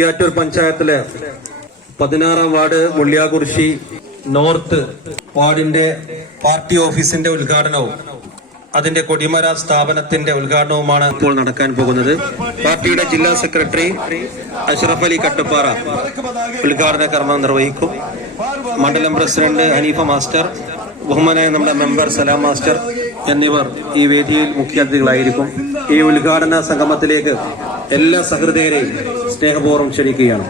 നെയ്യാറ്റൂർ പഞ്ചായത്തിലെ 16-ാം ward Mulliyakurissi north വാർഡിന്റെ party ഓഫീസിന്റെ ഉദ്ഘാടനവും അതിന്റെ കൊടിമര സ്ഥാപനത്തിന്റെ ഉദ്ഘാടനവുമാണ് ഇപ്പോൾ നടക്കാൻ പോകുന്നത്. പാർട്ടിയുടെ ജില്ലാ സെക്രട്ടറി അഷ്റഫ് അലി കട്ടുപ്പാറ ഉദ്ഘാടന കർമ്മം നിർവഹിക്കും. മണ്ഡലം പ്രസിഡന്റ് ഹനീഫ മാസ്റ്റർ, ബഹുമാനായ നമ്മുടെ മെമ്പർ സലാം മാസ്റ്റർ എന്നിവർ ഈ വേദിയിൽ മുഖ്യാതിഥികളായിരിക്കും. ഈ ഉദ്ഘാടന സംഗമത്തിലേക്ക് എല്ലാ സഹൃദയരെയും സ്നേഹപൂർവ്വം ക്ഷണിക്കുകയാണ്.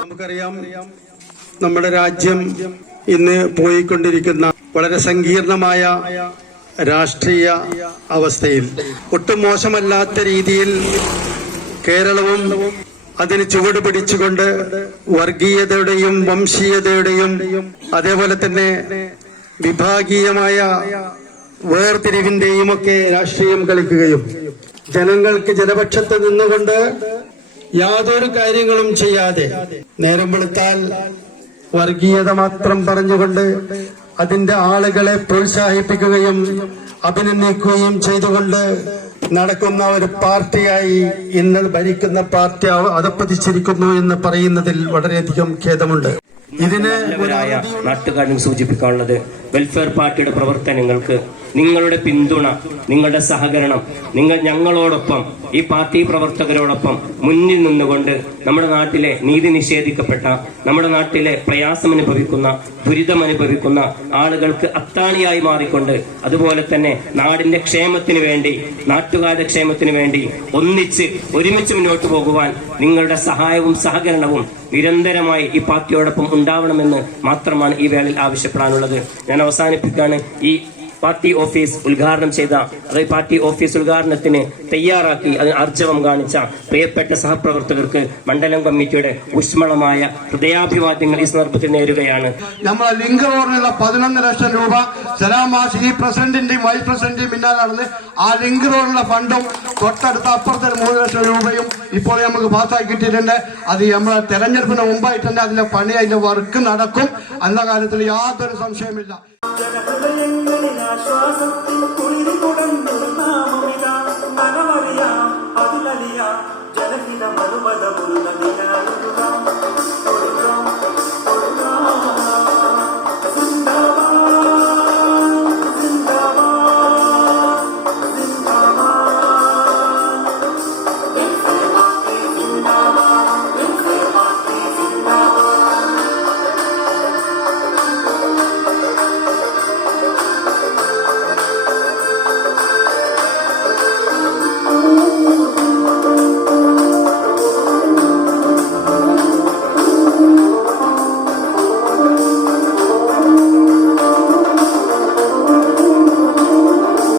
നമുക്കറിയാം, നമ്മുടെ രാജ്യം ഇന്ന് പോയിക്കൊണ്ടിരിക്കുന്ന വളരെ സങ്കീർണമായ രാഷ്ട്രീയ അവസ്ഥയിൽ ഒട്ടും മോശമല്ലാത്ത രീതിയിൽ കേരളവും അതിന് ചുവട് പിടിച്ചുകൊണ്ട് വർഗീയതയുടെയും വംശീയതയുടെയും അതേപോലെ തന്നെ വിഭാഗീയമായ വേർതിരിവിന്റെയും ഒക്കെ രാഷ്ട്രീയം കളിക്കുകയും ജനങ്ങൾക്ക് ജനപക്ഷത്ത് നിന്നുകൊണ്ട് യാതൊരു കാര്യങ്ങളും ചെയ്യാതെ നേരം വെളുത്താൽ വർഗീയത മാത്രം പറഞ്ഞുകൊണ്ട് അതിന്റെ ആളുകളെ പ്രോത്സാഹിപ്പിക്കുകയും അഭിനന്ദിക്കുകയും ചെയ്തുകൊണ്ട് നടക്കുന്ന ഒരു പാർട്ടിയായി ഇന്ന് ഭരിക്കുന്ന പാർട്ടി അധപ്പതിച്ചിരിക്കുന്നു എന്ന് പറയുന്നതിൽ വളരെയധികം ഖേദമുണ്ട്. ഇതിന് നാട്ടുകാരും സൂചിപ്പിക്കാനുള്ളത്, വെൽഫെയർ പാർട്ടിയുടെ പ്രവർത്തനങ്ങൾക്ക് നിങ്ങളുടെ പിന്തുണ, നിങ്ങളുടെ സഹകരണം, ഞങ്ങളോടൊപ്പം ഈ പാർട്ടി പ്രവർത്തകരോടൊപ്പം മുന്നിൽ നിന്നുകൊണ്ട് നമ്മുടെ നാട്ടിലെ നീതി നിഷേധിക്കപ്പെട്ട, നമ്മുടെ നാട്ടിലെ പ്രയാസമനുഭവിക്കുന്ന, ദുരിതമനുഭവിക്കുന്ന ആളുകൾക്ക് അത്താണിയായി മാറിക്കൊണ്ട്, അതുപോലെ തന്നെ നാടിന്റെ ക്ഷേമത്തിന് വേണ്ടി, നാട്ടുകാരുടെ ക്ഷേമത്തിന് വേണ്ടി ഒരുമിച്ച് മുന്നോട്ട് പോകുവാൻ നിങ്ങളുടെ സഹായവും സഹകരണവും നിരന്തരമായി ഈ പാർട്ടിയോടൊപ്പം ഉണ്ടാവണമെന്ന് മാത്രമാണ് ഈ വേളയിൽ ആവശ്യപ്പെടാനുള്ളത്. ഞാൻ അവസാനിപ്പിക്കുകയാണ്. ഈ പാർട്ടി ഓഫീസ് ഉദ്ഘാടനം ചെയ്ത, അതായത് പാർട്ടി ഓഫീസ് ഉദ്ഘാടനത്തിന് തയ്യാറാക്കി അതിന് ആർജവം കാണിച്ച പ്രിയപ്പെട്ട സഹപ്രവർത്തകർക്ക് മണ്ഡലം കമ്മിറ്റിയുടെ ഊഷ്മളമായ ഹൃദയാഭിവാദ്യങ്ങൾ ഈ സന്ദർഭത്തിൽ നേരുകയാണ്. നമ്മളെ ലിങ്ക് റോഡിനുള്ള 11 ലക്ഷം രൂപ സലാമാസ് ഈ പ്രസിഡന്റിന്റെയും വൈസ് പ്രസിഡന്റിന്റെയും പിന്നാലെ നടന്ന് ആ ലിങ്ക് റോഡിനുള്ള ഫണ്ടും തൊട്ടടുത്ത അപ്പുറത്തെ 3 ലക്ഷം രൂപയും ഇപ്പോൾ നമുക്ക് പാസ്സാക്കി കിട്ടിയിട്ടുണ്ട്. അത് നമ്മളെ തെരഞ്ഞെടുപ്പിന് മുമ്പായിട്ട് തന്നെ അതിന്റെ പണി, അതിന്റെ വർക്ക് നടക്കും എന്ന കാര്യത്തിൽ യാതൊരു സംശയമില്ല. ആശ്വാസത്തിൽ കുളിരി തുടങ്ങുന്ന നാമമില്ല, മനമറിയാം അതിലലിയാം ജനഹിതമ